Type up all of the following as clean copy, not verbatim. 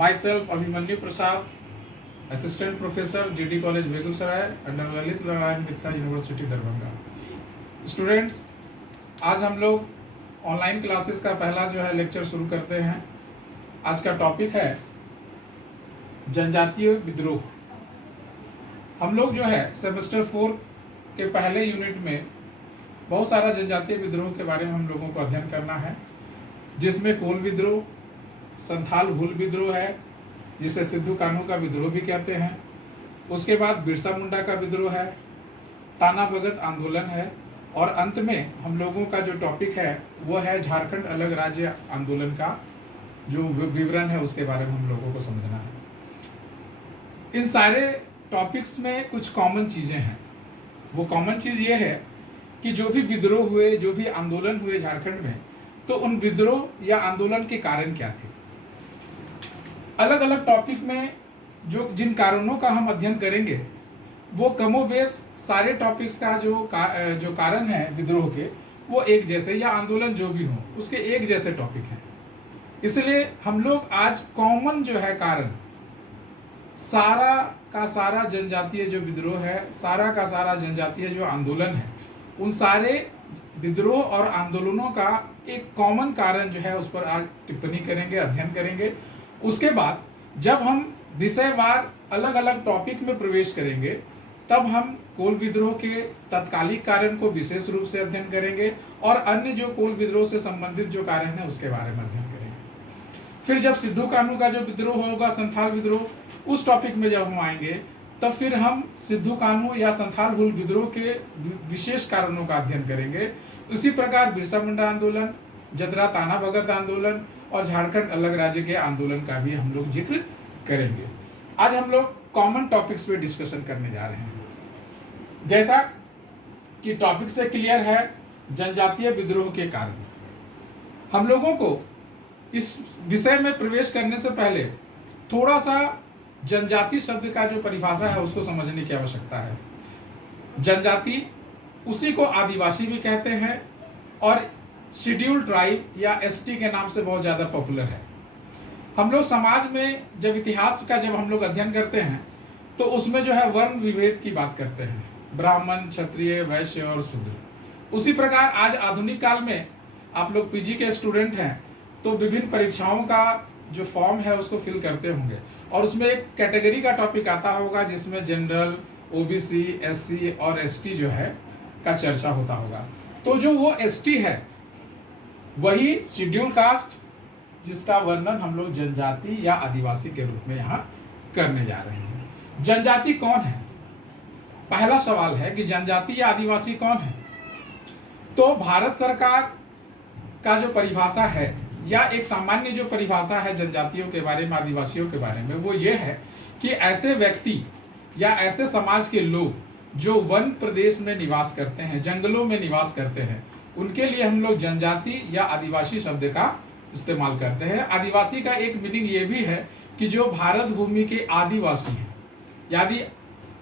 myself Abhimanyu Prasad, assistant professor GD college Begusarai under Lalit Narayan Mithila university Darbhanga. Students, आज हम लोग ऑनलाइन क्लासेस का पहला जो है लेक्चर शुरू करते हैं। आज का टॉपिक है जनजातीय विद्रोह। हम लोग जो है सेमेस्टर 4 के पहले यूनिट में बहुत सारा जनजातीय विद्रोह के बारे में हम लोगों को अध्ययन करना है, जिसमें कोल विद्रोह, संथाल हुल विद्रोह है जिसे सिद्धू कान्हू का विद्रोह भी कहते हैं। उसके बाद बिरसा मुंडा का विद्रोह है, ताना भगत आंदोलन है, और अंत में हम लोगों का जो टॉपिक है वो है झारखंड अलग राज्य आंदोलन का जो विवरण है, उसके बारे में हम लोगों को समझना है। इन सारे टॉपिक्स में कुछ कॉमन चीज़ें हैं। वो कॉमन चीज़ ये है कि जो भी विद्रोह हुए, जो भी आंदोलन हुए झारखंड में, तो उन विद्रोह या आंदोलन के कारण क्या थे। अलग अलग टॉपिक में जिन कारणों का हम अध्ययन करेंगे वो कमोबेश सारे टॉपिक्स का जो कारण है विद्रोह के, वो एक जैसे, या आंदोलन जो भी हो उसके एक जैसे टॉपिक हैं। इसलिए हम लोग आज कॉमन जो है कारण, सारा का सारा जनजातीय जो विद्रोह है, सारा का सारा जनजातीय जो आंदोलन है, उन सारे विद्रोह और आंदोलनों का एक कॉमन कारण जो है उस पर आज टिप्पणी करेंगे, अध्ययन करेंगे। उसके बाद जब हम विषयवार अलग अलग टॉपिक में प्रवेश करेंगे, तब हम कोल विद्रोह के तत्कालिक कारण को विशेष रूप से अध्ययन करेंगे और अन्य जो कोल विद्रोह से संबंधित जो कारण है उसके बारे में अध्ययन करेंगे। फिर जब सिद्धू कान्हू का जो विद्रोह होगा, संथाल विद्रोह, उस टॉपिक में जब हम आएंगे, तब फिर हम सिद्धू कान्हू या संथाल हुल विद्रोह के विशेष कारणों का अध्ययन करेंगे। उसी प्रकार बिरसा मुंडा आंदोलन, जदरा ताना भगत आंदोलन और झारखंड अलग राज्य के आंदोलन का भी हम लोग जिक्र करेंगे। आज हम लोग कॉमन टॉपिक्स पे डिस्कशन करने जा रहे हैं। जैसा कि टॉपिक से क्लियर है, जनजातीय विद्रोह के कारण। हम लोगों को इस विषय में प्रवेश करने से पहले थोड़ा सा जनजाति शब्द का जो परिभाषा है उसको समझने की आवश्यकता है। जनजाति, उसी को आदिवासी भी कहते हैं और शेड्यूल्ड ट्राइब या एसटी के नाम से बहुत ज़्यादा पॉपुलर है। हम लोग समाज में जब इतिहास का जब हम लोग अध्ययन करते हैं तो उसमें जो है वर्ण विभेद की बात करते हैं, ब्राह्मण, क्षत्रिय, वैश्य और शूद्र। उसी प्रकार आज आधुनिक काल में आप लोग पीजी के स्टूडेंट हैं तो विभिन्न परीक्षाओं का जो फॉर्म है उसको फिल करते होंगे, और उसमें एक कैटेगरी का टॉपिक आता होगा जिसमें जनरल, ओबीसी, एससी और एसटी जो है का चर्चा होता होगा। तो जो वो एसटी है वही शेड्यूल कास्ट, जिसका वर्णन हम लोग जनजाति या आदिवासी के रूप में यहाँ करने जा रहे हैं। जनजाति कौन है? पहला सवाल है कि जनजाति या आदिवासी कौन है। तो भारत सरकार का जो परिभाषा है या एक सामान्य जो परिभाषा है जनजातियों के बारे में, आदिवासियों के बारे में, वो ये है कि ऐसे व्यक्ति या ऐसे समाज के लोग जो वन प्रदेश में निवास करते हैं, जंगलों में निवास करते हैं, उनके लिए हम लोग जनजाति या आदिवासी शब्द का इस्तेमाल करते हैं। आदिवासी का एक मीनिंग ये भी है कि जो भारत भूमि के आदिवासी हैं, यानी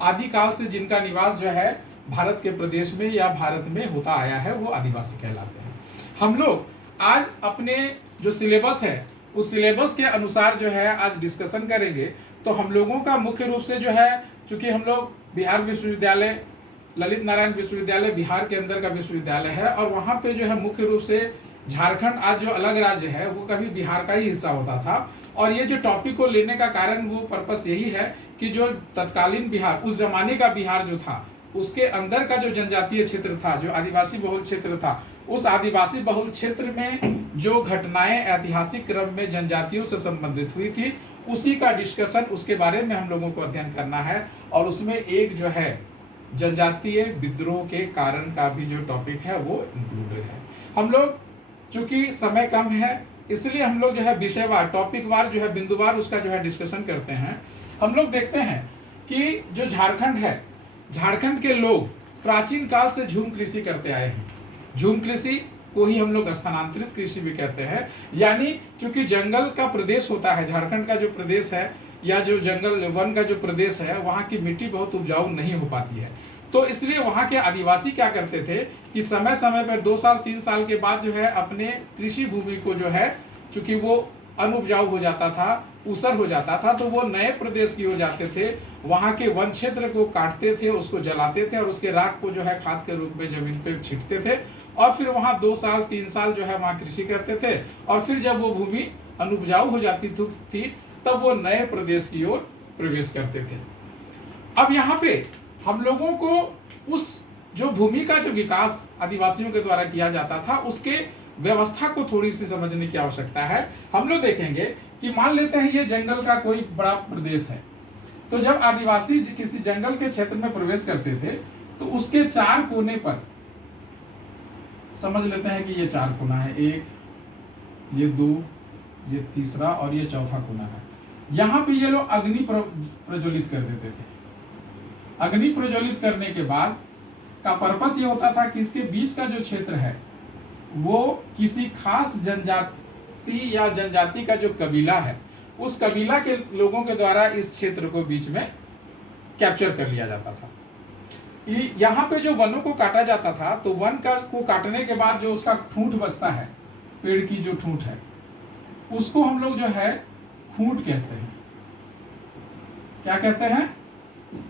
आदिकाल से जिनका निवास जो है भारत के प्रदेश में या भारत में होता आया है, वो आदिवासी कहलाते हैं। हम लोग आज अपने जो सिलेबस है उस सिलेबस के अनुसार जो है आज डिस्कशन करेंगे। तो हम लोगों का मुख्य रूप से जो है, चूंकि हम लोग बिहार विश्वविद्यालय, ललित नारायण विश्वविद्यालय बिहार के अंदर का विश्वविद्यालय है, और वहाँ पे जो है मुख्य रूप से झारखंड आज जो अलग राज्य है वो कभी बिहार का ही हिस्सा होता था। और ये जो टॉपिक को लेने का कारण, वो पर्पस यही है कि जो तत्कालीन बिहार, उस जमाने का बिहार जो था, उसके अंदर का जो जनजातीय क्षेत्र था, जो आदिवासी बहुल क्षेत्र था, उस आदिवासी बहुल क्षेत्र में जो घटनाएं ऐतिहासिक क्रम में जनजातियों से संबंधित हुई थी, उसी का डिस्कशन, उसके बारे में हम लोगों को अध्ययन करना है। और उसमें एक जो है जनजातीय विद्रोह के कारण का भी जो टॉपिक है वो इंक्लूडेड है। हम लोग चूंकि समय कम है, इसलिए हम लोग जो है विषयवार, टॉपिक वार जो है, बिंदुवार उसका जो है डिस्कशन करते हैं। हम लोग देखते हैं कि जो झारखंड है, झारखंड के लोग प्राचीन काल से झूम कृषि करते आए हैं। झूम कृषि को ही हम लोग स्थानांतरित कृषि भी कहते हैं, यानी चूंकि जंगल का प्रदेश होता है, झारखंड का जो प्रदेश है या जो जंगल वन का जो प्रदेश है, वहाँ की मिट्टी बहुत उपजाऊ नहीं हो पाती है। तो इसलिए वहाँ के आदिवासी क्या करते थे कि समय समय पर 2 साल 3 साल के बाद जो है अपने कृषि भूमि को जो है, चूंकि वो अनुपजाऊ हो जाता था, ऊसर हो जाता था तो वो नए प्रदेश की हो जाते थे, वहां के वन क्षेत्र को काटते थे, उसको जलाते थे और उसके राख को जो है खाद के रूप में जमीन पे छिटते थे और फिर वहां 2 साल 3 साल जो है वहां कृषि करते थे और फिर जब वो भूमि अनुपजाऊ हो जाती थी तब वो नए प्रदेश की ओर प्रवेश करते थे। अब यहाँ पे हम लोगों को उस जो भूमि का जो विकास आदिवासियों के द्वारा किया जाता था उसके व्यवस्था को थोड़ी सी समझने की आवश्यकता है। हम लोग देखेंगे कि मान लेते हैं ये जंगल का कोई बड़ा प्रदेश है, तो जब आदिवासी किसी जंगल के क्षेत्र में प्रवेश करते थे तो उसके 4 कोने पर, समझ लेते हैं कि ये 4 कोना है, 1, ये 2, ये तीसरा और ये चौथा कोना है। यहां पे ये लोग अग्नि प्रज्वलित कर देते थे। अग्नि प्रज्वलित करने के बाद का पर्पस ये होता था कि इसके बीच का जो क्षेत्र है वो किसी खास जनजाति या जनजाति का जो कबीला है उस कबीला के लोगों के द्वारा इस क्षेत्र को बीच में कैप्चर कर लिया जाता था। यहाँ पे जो वनों को काटा जाता था तो वन को काटने के बाद जो उसका ठूंठ बचता है, पेड़ की जो ठूंठ है, उसको हम लोग जो है खूंट कहते हैं। क्या कहते हैं?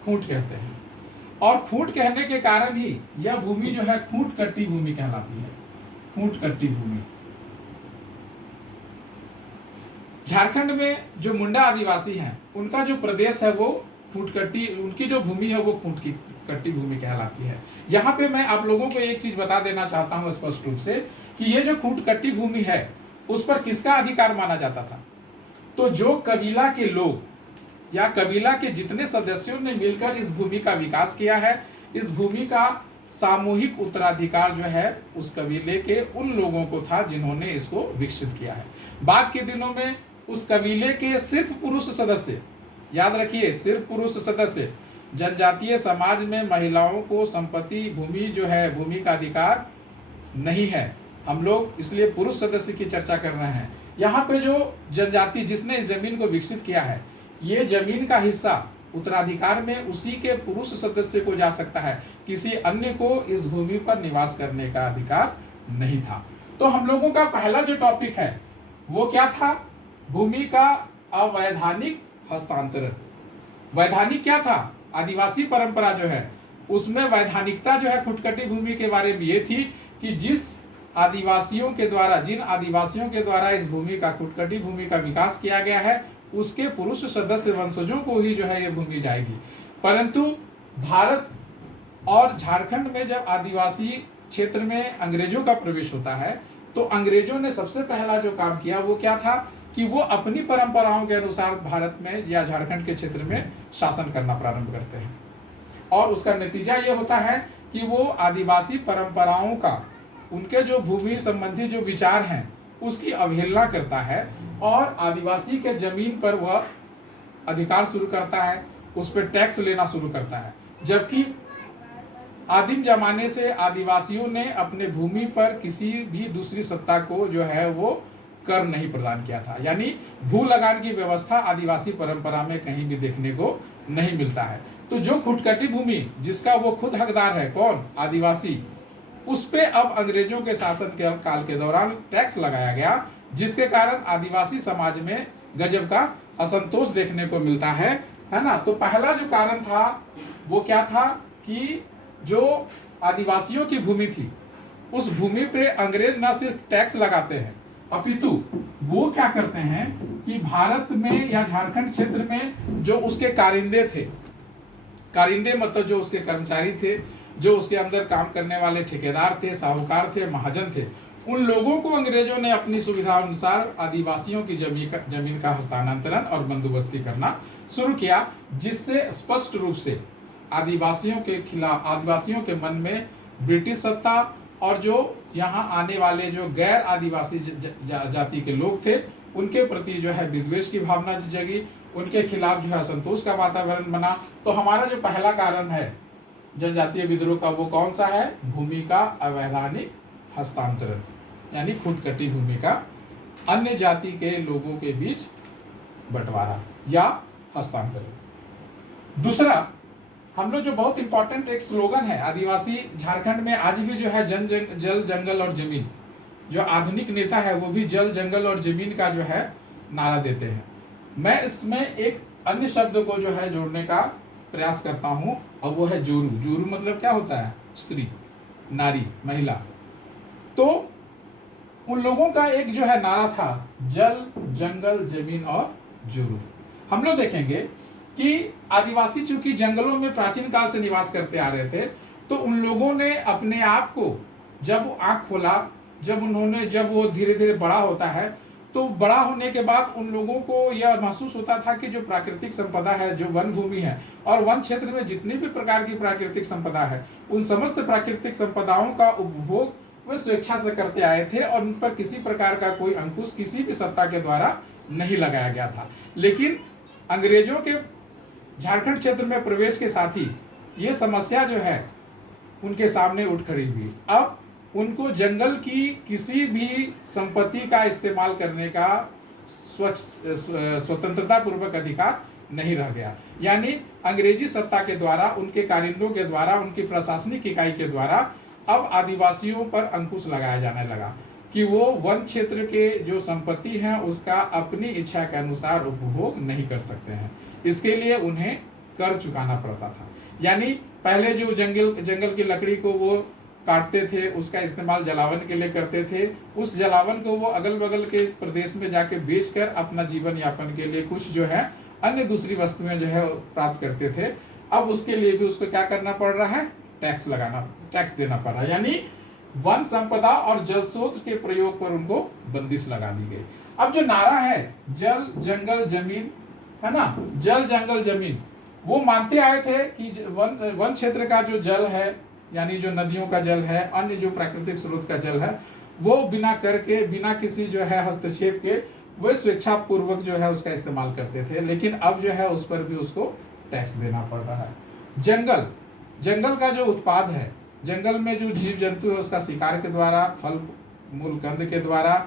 खूंट कहते हैं। और खूंट कहने के कारण ही यह भूमि जो है खूंट कट्टी भूमि कहलाती है। खूंट कट्टी भूमि। झारखंड में जो मुंडा आदिवासी हैं उनका जो प्रदेश है वो खूंट कट्टी, उनकी जो भूमि है वो खूंट की कट्टी भूमि कहलाती है। यहाँ पे मैं आप लोगों को एक चीज बता देना चाहता हूँ स्पष्ट रूप से कि ये जो खूंट कट्टी भूमि है उस पर किसका अधिकार माना जाता था? तो जो कबीला के लोग या कबीला के जितने सदस्यों ने मिलकर इस भूमि का विकास किया है, इस भूमि का सामूहिक उत्तराधिकार जो है उस कबीले के उन लोगों को था जिन्होंने इसको विकसित किया है। बाद के दिनों में उस कबीले के सिर्फ पुरुष सदस्य, याद रखिए सिर्फ पुरुष सदस्य, जनजातीय समाज में महिलाओं को संपत्ति भूमि जो है भूमि का अधिकार नहीं है। हम लोग इसलिए पुरुष सदस्य की चर्चा कर रहे हैं। यहाँ पे जो जनजाति जिसने इस जमीन को विकसित किया है, ये जमीन का हिस्सा उत्तराधिकार में उसी के पुरुष सदस्य को जा सकता है, किसी अन्य को इस भूमि पर निवास करने का अधिकार नहीं था। तो हम लोगों का पहला जो टॉपिक है वो क्या था? भूमि का अवैधानिक हस्तांतरण। वैधानिक क्या था? आदिवासी परंपरा जो है उसमें वैधानिकता जो है खुटकटी भूमि के बारे में ये थी कि जिन आदिवासियों के द्वारा इस भूमि का खुटकटी भूमि का विकास किया गया है उसके पुरुष सदस्य वंशजों को ही जो है ये भूमि जाएगी। परंतु भारत और झारखंड में जब आदिवासी क्षेत्र में अंग्रेजों का प्रवेश होता है तो अंग्रेजों ने सबसे पहला जो काम किया वो क्या था कि वो अपनी परंपराओं के अनुसार भारत में या झारखंड के क्षेत्र में शासन करना प्रारंभ करते हैं और उसका नतीजा ये होता है कि वो आदिवासी परंपराओं का, उनके जो भूमि संबंधी जो विचार हैं उसकी अवहेलना करता है और आदिवासी के जमीन पर वह अधिकार शुरू करता है, उस पर टैक्स लेना शुरू करता है। जबकि आदिम जमाने से आदिवासियों ने अपने भूमि पर किसी भी दूसरी सत्ता को जो है वो कर नहीं प्रदान किया था। यानी भू लगान की व्यवस्था आदिवासी परंपरा में कहीं भी देखने को नहीं मिलता है। तो जो खुटकटी भूमि जिसका वो खुद हकदार है, कौन? आदिवासी, उस पे अब अंग्रेजों के शासन के काल के दौरान टैक्स लगाया गया, जिसके कारण आदिवासी समाज में गजब का असंतोष देखने को मिलता है ना। तो पहला जो कारण था वो क्या था कि जो आदिवासियों की भूमि थी उस भूमि पे अंग्रेज ना सिर्फ टैक्स लगाते हैं अपितु वो क्या करते हैं कि भारत में या झारखंड क्षेत्र में जो उसके कारिंदे थे, कारिंदे मतलब जो उसके कर्मचारी थे, जो उसके अंदर काम करने वाले ठेकेदार थे, साहूकार थे, महाजन थे, उन लोगों को अंग्रेजों ने अपनी सुविधा अनुसार आदिवासियों की जमीन का हस्तांतरण और बंदोबस्ती करना शुरू किया, जिससे स्पष्ट रूप से आदिवासियों के खिलाफ, आदिवासियों के मन में ब्रिटिश सत्ता और जो यहाँ आने वाले जो गैर आदिवासी जाति के लोग थे उनके प्रति जो है विद्वेष की भावना जगी, उनके खिलाफ जो है असंतोष का वातावरण बना। तो हमारा जो पहला कारण है जनजातीय विद्रोह का वो कौन सा है? भूमि का अवैधानिक हस्तांतरण, यानी खुटकटी भूमि का अन्य जाति के लोगों के बीच बंटवारा या हस्तांतरण। दूसरा, हम लोग जो बहुत इंपॉर्टेंट एक स्लोगन है आदिवासी झारखंड में आज भी जो है जल जंगल और जमीन, जो आधुनिक नेता है वो भी जल जंगल और जमीन का जो है नारा देते हैं। मैं इसमें एक अन्य शब्द को जो है जोड़ने का प्रयास करता हूं, और वो है जोरू। जोरू मतलब क्या होता है? स्त्री, नारी, महिला। तो उन लोगों का एक जो है नारा था, जल, जंगल, जमीन और जोरू। हम लोग देखेंगे कि आदिवासी चूंकि जंगलों में प्राचीन काल से निवास करते आ रहे थे, तो उन लोगों ने अपने आप को जब आंख खोला, जब वो धीरे धीरे बड़ा होता है, तो बड़ा होने के बाद उन लोगों को यह महसूस होता था कि जो प्राकृतिक संपदा है, जो वन भूमि है और वन क्षेत्र में जितनी भी प्रकार की प्राकृतिक संपदा है, उन समस्त प्राकृतिक संपदाओं का उपभोग वे स्वेच्छा से करते आए थे और उन पर किसी प्रकार का कोई अंकुश किसी भी सत्ता के द्वारा नहीं लगाया गया था। लेकिन अंग्रेजों के झारखंड क्षेत्र में प्रवेश के साथ ही ये समस्या जो है उनके सामने उठ खड़ी हुई। अब उनको जंगल की किसी भी संपत्ति का इस्तेमाल करने का स्वतंत्रता पूर्वक अधिकार नहीं रह गया। यानी अंग्रेजी सत्ता के द्वारा, उनके कारिंदों के द्वारा, उनकी प्रशासनिक इकाई के द्वारा अब आदिवासियों पर अंकुश लगाया जाने लगा कि वो वन क्षेत्र के जो संपत्ति है उसका अपनी इच्छा के अनुसार उपभोग नहीं कर सकते हैं। इसके लिए उन्हें कर चुकाना पड़ता था। यानी पहले जो जंगल की लकड़ी को वो काटते थे, उसका इस्तेमाल जलावन के लिए करते थे, उस जलावन को वो अगल बगल के प्रदेश में जाके बेचकर अपना जीवन यापन के लिए कुछ जो है अन्य दूसरी वस्तुएं जो है प्राप्त करते थे। अब उसके लिए भी उसको क्या करना पड़ रहा है? टैक्स देना पड़ रहा है। यानी वन संपदा और जल स्रोत के प्रयोग पर उनको बंदिश लगा दी गई। अब जो नारा है जल, जंगल, जमीन, है ना, जल, जंगल, जमीन, वो मानते आए थे कि वन क्षेत्र का जो जल है, यानी जो नदियों का जल है, अन्य जो प्राकृतिक स्रोत का जल है, वो बिना किसी जो है हस्तक्षेप के वो स्वेच्छा पूर्वक जो है उसका इस्तेमाल करते थे। लेकिन अब जो है उस पर भी उसको टैक्स देना पड़ रहा है। जंगल का जो उत्पाद है, जंगल में जो जीव जंतु है उसका शिकार के द्वारा, फल मूल कंद के द्वारा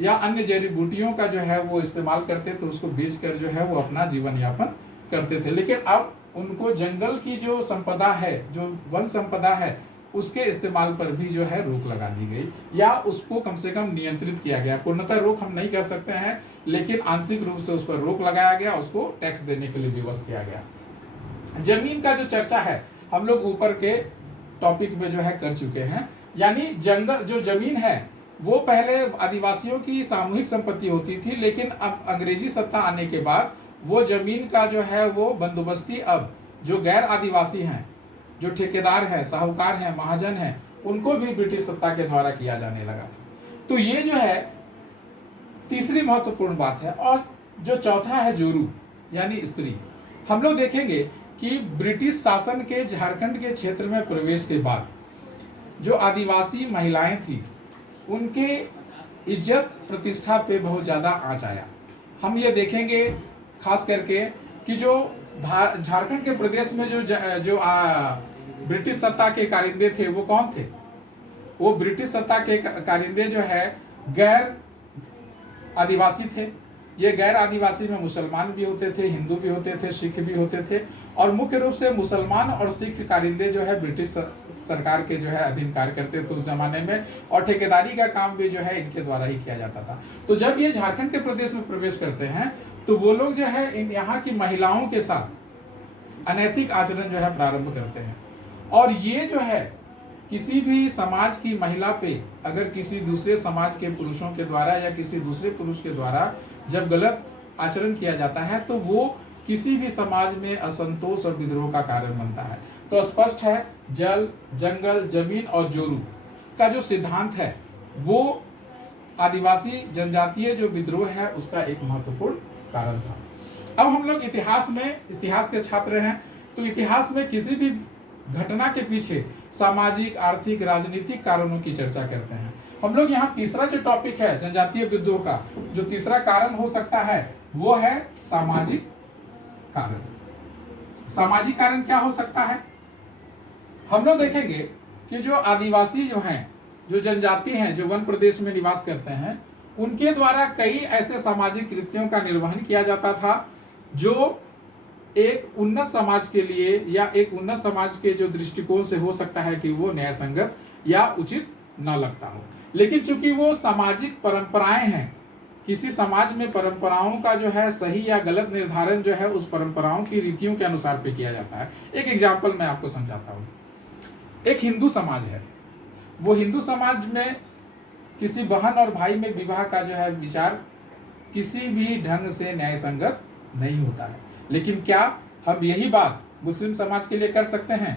या अन्य जड़ी बूटियों का जो है वो इस्तेमाल करते थे, उसको बेच कर जो है वो अपना जीवन यापन करते थे। लेकिन अब उनको जंगल की जो संपदा है, जो वन संपदा है, उसके इस्तेमाल पर भी जो है रोक लगा दी गई या उसको कम से कम नियंत्रित किया गया। पूर्णतः रोक हम नहीं कर सकते हैं, लेकिन आंशिक रूप से उस पर रोक लगाया गया, उसको टैक्स देने के लिए विवश किया गया। जमीन का जो चर्चा है हम लोग ऊपर के टॉपिक में जो है कर चुके हैं। यानी जो जमीन है वो पहले आदिवासियों की सामूहिक संपत्ति होती थी, लेकिन अब अंग्रेजी सत्ता आने के बाद वो जमीन का जो है वो बंदोबस्ती अब जो गैर आदिवासी हैं, जो ठेकेदार हैं, साहूकार हैं, महाजन हैं, उनको भी ब्रिटिश सत्ता के द्वारा किया जाने लगा। तो ये जो है तीसरी महत्वपूर्ण बात है। और जो चौथा है जोरू यानी स्त्री। हम लोग देखेंगे कि ब्रिटिश शासन के झारखंड के क्षेत्र में प्रवेश के बाद जो आदिवासी महिलाएं थी उनके इज्जत प्रतिष्ठा पे बहुत ज़्यादा आंच आया। हम ये देखेंगे खास करके कि जो झारखंड के प्रदेश में जो ब्रिटिश सत्ता के कारिंदे थे वो कौन थे? वो ब्रिटिश सत्ता के कारिंदे जो है गैर आदिवासी थे। ये गैर आदिवासी में मुसलमान भी होते थे, हिंदू भी होते थे, सिख भी होते थे, और मुख्य रूप से मुसलमान और सिख कारिंदे जो है ब्रिटिश सरकार के जो है अधीन कार्य करते थे उस जमाने में, और ठेकेदारी का काम भी जो है इनके द्वारा ही किया जाता था। तो जब ये झारखंड के प्रदेश में प्रवेश करते हैं तो वो लोग जो है यहाँ की महिलाओं के साथ अनैतिक आचरण जो है प्रारंभ करते हैं। और ये जो है किसी भी समाज की महिला पे अगर किसी दूसरे समाज के पुरुषों के द्वारा या किसी दूसरे पुरुष के द्वारा जब गलत आचरण किया जाता है तो वो किसी भी समाज में असंतोष और विद्रोह का कारण बनता है। तो स्पष्ट है जल, जंगल, जमीन और जोरू का जो सिद्धांत है वो आदिवासी जनजातीय जो विद्रोह है उसका एक महत्वपूर्ण कारण था। अब हम लोग इतिहास के छात्र हैं, तो इतिहास में किसी भी घटना के पीछे सामाजिक, आर्थिक, राजनीतिक कारणों की चर्चा करते हैं। हम लोग यहाँ तीसरा जो टॉपिक है जनजातीय विद्रोह का, जो तीसरा कारण हो सकता है वो है सामाजिक कारण। सामाजिक कारण क्या हो सकता है? हम लोग देखेंगे कि जो आदिवासी जो हैं, जो जनजाति हैं, जो वन प्रदेश में निवास करते हैं, उनके द्वारा कई ऐसे सामाजिक कृत्यों का निर्वहन किया जाता था जो एक उन्नत समाज के लिए या एक उन्नत समाज के जो दृष्टिकोण से हो सकता है कि वो न्याय संगत या उचित न लगता हो। लेकिन चूंकि वो सामाजिक परंपराएं हैं किसी समाज में परंपराओं का जो है सही या गलत निर्धारण जो है उस परंपराओं की रीतियों के अनुसार पे किया जाता है। एक एग्जाम्पल मैं आपको समझाता हूँ। एक हिंदू समाज है, वो हिंदू समाज में किसी बहन और भाई में विवाह का जो है विचार किसी भी ढंग से न्याय संगत नहीं होता है। लेकिन क्या हम यही बात मुस्लिम समाज के लिए कर सकते हैं?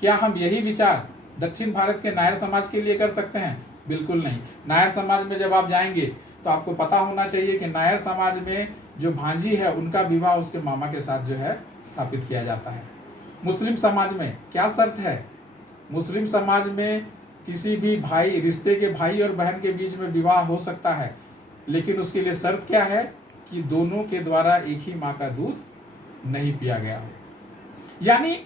क्या हम यही विचार दक्षिण भारत के नायर समाज के लिए कर सकते हैं? बिल्कुल नहीं। नायर समाज में जब आप जाएंगे तो आपको पता होना चाहिए कि नायर समाज में जो भांजी है उनका विवाह उसके मामा के साथ जो है स्थापित किया जाता है। मुस्लिम समाज में क्या शर्त है? मुस्लिम समाज में किसी भी भाई, रिश्ते के भाई और बहन के बीच में विवाह हो सकता है, लेकिन उसके लिए शर्त क्या है कि दोनों के द्वारा एक ही माँ का दूध नहीं पिया गया हो। यानी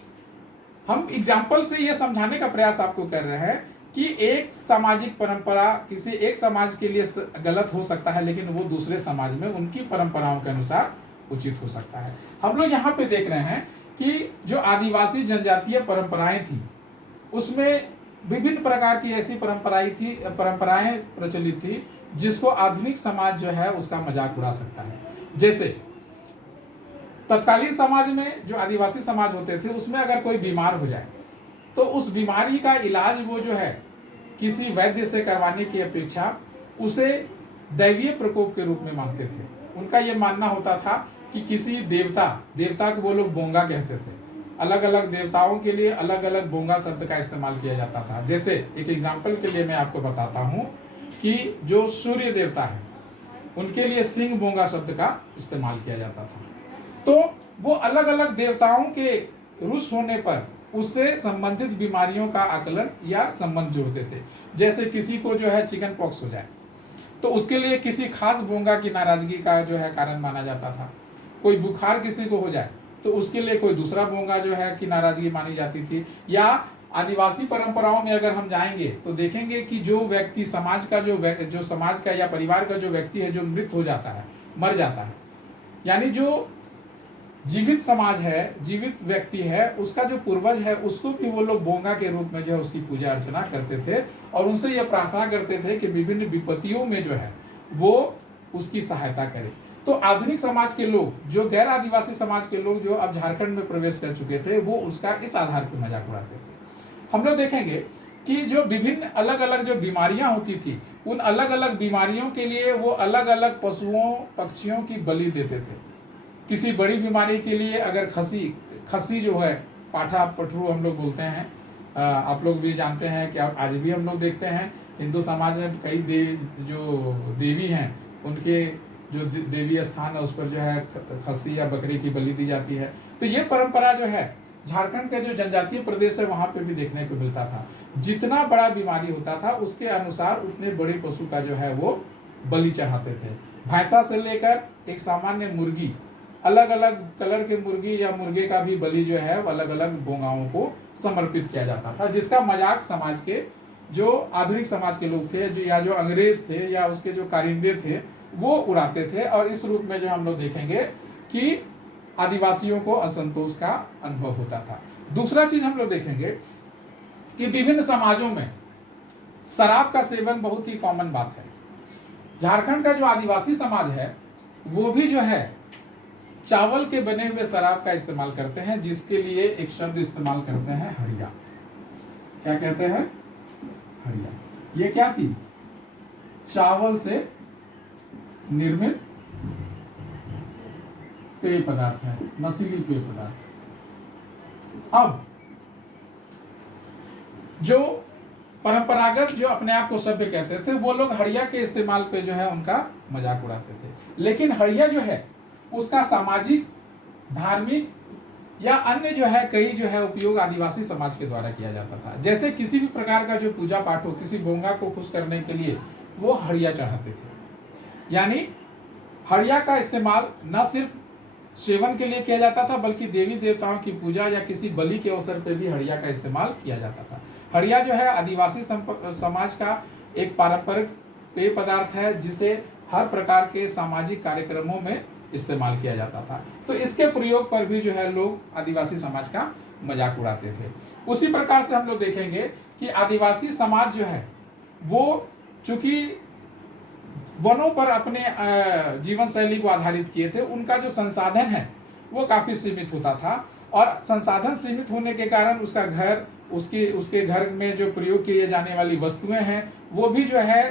हम एग्जाम्पल से यह समझाने का प्रयास आपको कर रहे हैं कि एक सामाजिक परंपरा किसी एक समाज के लिए गलत हो सकता है, लेकिन वो दूसरे समाज में उनकी परंपराओं के अनुसार उचित हो सकता है। हम लोग यहाँ पे देख रहे हैं कि जो आदिवासी जनजातीय परंपराएं थी उसमें विभिन्न प्रकार की ऐसी परंपराएं प्रचलित थी जिसको आधुनिक समाज जो है उसका मजाक उड़ा सकता है। जैसे तत्कालीन समाज में जो आदिवासी समाज होते थे उसमें अगर कोई बीमार हो जाए तो उस बीमारी का इलाज वो जो है किसी वैद्य से करवाने की अपेक्षा उसे दैवीय प्रकोप के रूप में मानते थे। उनका ये मानना होता था कि किसी देवता को वो लोग बोंगा कहते थे। अलग अलग देवताओं के लिए अलग अलग बोंगा शब्द का इस्तेमाल किया जाता था। जैसे एक एग्जाम्पल के लिए मैं आपको बताता हूँ कि जो सूर्य देवता है उनके लिए सिंह बोंगा शब्द का इस्तेमाल किया जाता था। तो वो अलग अलग देवताओं के रुष्ट होने पर उससे संबंधित बीमारियों का आकलन या संबंध जोड़ते थे। जैसे किसी को जो है चिकन पॉक्स हो जाए तो उसके लिए किसी खास बोंगा की नाराजगी का जो है कारण माना जाता था। कोई बुखार किसी को हो जाए तो उसके लिए कोई दूसरा बोंगा जो है कि नाराजगी मानी जाती थी। या आदिवासी परंपराओं में अगर हम जाएंगे तो देखेंगे कि जो व्यक्ति समाज का जो समाज का या परिवार का जो व्यक्ति है जो मृत हो जाता है, मर जाता है, यानी जो जीवित समाज है, जीवित व्यक्ति है, उसका जो पूर्वज है उसको भी वो लोग बोंगा के रूप में जो है उसकी पूजा अर्चना करते थे और उनसे यह प्रार्थना करते थे कि विभिन्न विपत्तियों में जो है वो उसकी सहायता करे। तो आधुनिक समाज के लोग, जो गैर आदिवासी समाज के लोग जो अब झारखंड में प्रवेश कर चुके थे, वो उसका इस आधार पर मजाक उड़ाते थे। हम लोग देखेंगे कि जो विभिन्न अलग अलग जो बीमारियां होती थी उन अलग अलग बीमारियों के लिए वो अलग अलग पशुओं पक्षियों की बलि देते थे। किसी बड़ी बीमारी के लिए अगर खसी जो है, पाठा पठरू हम लोग बोलते हैं, आप लोग भी जानते हैं कि आज भी हम लोग देखते हैं हिंदू समाज में कई जो देवी हैं उनके जो देवी स्थान है उस पर जो है खसी या बकरी की बलि दी जाती है। तो ये परंपरा जो है झारखंड के जो जनजातीय प्रदेश है वहाँ पे भी देखने को मिलता था। जितना बड़ा बीमारी होता था उसके अनुसार उतने बड़े पशु का जो है वो बलि चढ़ाते थे। भैंसा से लेकर एक सामान्य मुर्गी, अलग अलग कलर के मुर्गी या मुर्गे का भी बलि जो है वो अलग अलग बोंगाओं को समर्पित किया जाता था, जिसका मजाक समाज के जो आधुनिक समाज के लोग थे जो अंग्रेज थे या उसके जो कारिंदे थे वो उड़ाते थे। और इस रूप में जो हम लोग देखेंगे कि आदिवासियों को असंतोष का अनुभव होता था। दूसरा चीज हम लोग देखेंगे कि विभिन्न समाजों में शराब का सेवन बहुत ही कॉमन बात है। झारखंड का जो आदिवासी समाज है वो भी जो है चावल के बने हुए शराब का इस्तेमाल करते हैं, जिसके लिए एक शब्द इस्तेमाल करते हैं हड़िया। क्या कहते हैं? हड़िया। ये क्या थी? चावल से निर्मित पेय पदार्थ है, नशीली पेय पदार्थ। अब जो परंपरागत जो अपने आप को सभ्य कहते थे वो लोग हड़िया के इस्तेमाल पे जो है उनका मजाक उड़ाते थे। लेकिन हड़िया जो है उसका सामाजिक, धार्मिक या अन्य जो है कई जो है उपयोग आदिवासी समाज के द्वारा किया जाता था। जैसे किसी भी प्रकार का जो पूजा पाठ हो, किसी बोंगा को खुश करने के लिए वो हड़िया चढ़ाते थे। यानी हड़िया का इस्तेमाल न सिर्फ सेवन के लिए किया जाता था बल्कि देवी देवताओं की पूजा या किसी बलि के अवसर पर भी हड़िया का इस्तेमाल किया जाता था। हड़िया जो है आदिवासी समाज का एक पारंपरिक पेय पदार्थ है जिसे हर प्रकार के सामाजिक कार्यक्रमों में इस्तेमाल किया जाता था। तो इसके प्रयोग पर भी जो है लोग आदिवासी समाज का मजाक उड़ाते थे। उसी प्रकार से हम लोग देखेंगे कि आदिवासी समाज जो है वो चूंकि वनों पर अपने जीवन शैली को आधारित किए थे, उनका जो संसाधन है वो काफी सीमित होता था, और संसाधन सीमित होने के कारण उसका घर, उसके घर में जो प्रयोग किए जाने वाली वस्तुएं हैं वो भी जो है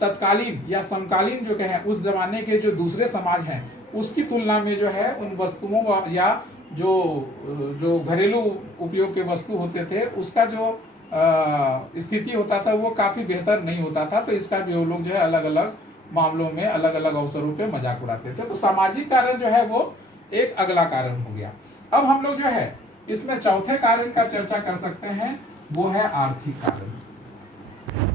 तत्कालीन या समकालीन जो कहें उस जमाने के जो दूसरे समाज हैं उसकी तुलना में जो है उन वस्तुओं या जो जो घरेलू उपयोग के वस्तु होते थे उसका जो स्थिति होता था वो काफी बेहतर नहीं होता था। तो इसका भी वो लोग जो है अलग अलग मामलों में अलग अलग अवसरों पे मजाक उड़ाते थे। तो सामाजिक कारण जो है वो एक अगला कारण हो गया। अब हम लोग जो है इसमें चौथे कारण का चर्चा कर सकते हैं, वो है आर्थिक कारण।